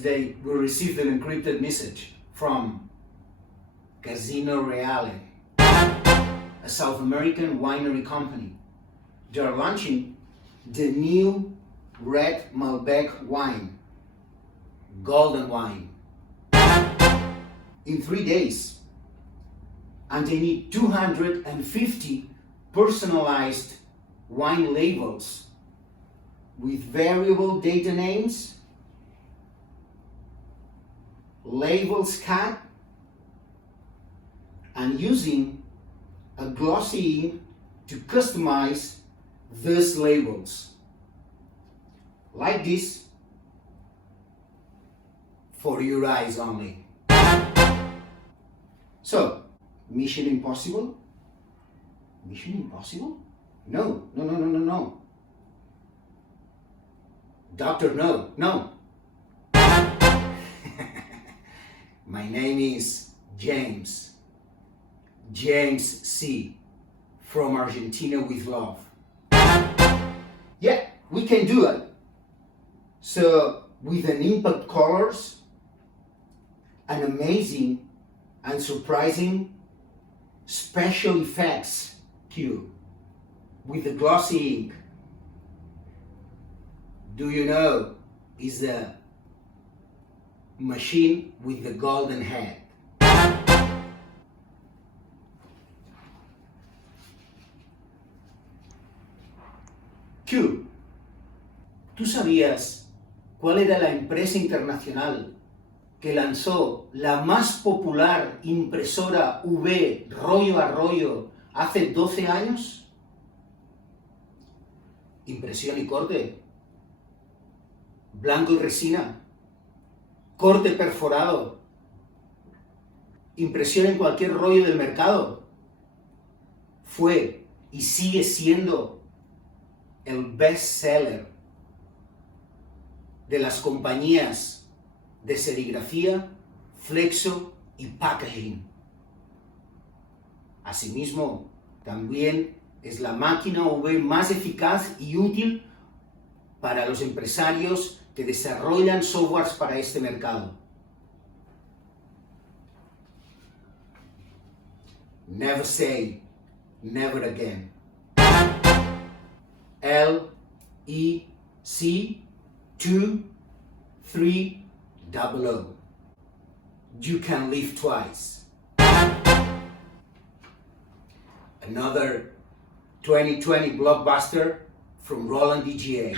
yesterday we received an encrypted message from Casino Reale, a South American winery company. They are launching the new red Malbec wine, golden wine, in 3 days. And they need 250 personalized wine labels with variable data names, labels cut, and using a glossy ink to customize these labels. Like this, for your eyes only. So, Mission Impossible? Mission Impossible? No. Doctor, no. My name is James C. from Argentina with love. Yeah, we can do it. So, with an impact colors, an amazing and surprising special effects cue with the glossy ink. Do you know is the machine with the golden head? Q. ¿Tú sabías cuál era la empresa internacional que lanzó la más popular impresora V rollo a rollo hace 12 años? Impresión y corte, blanco y resina, corte perforado, impresión en cualquier rollo del mercado. Fue y sigue siendo el best seller de las compañías de serigrafía, flexo y packaging. Asimismo, también es la máquina V más eficaz y útil para los empresarios que desarrollan softwares para este mercado. Never say never again. LEC2-300. You can live twice. Another 2020 blockbuster from Roland DGA.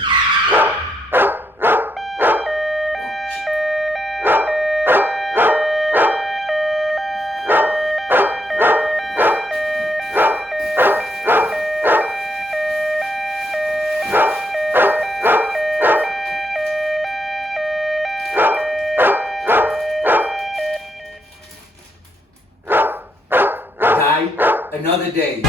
Die another day.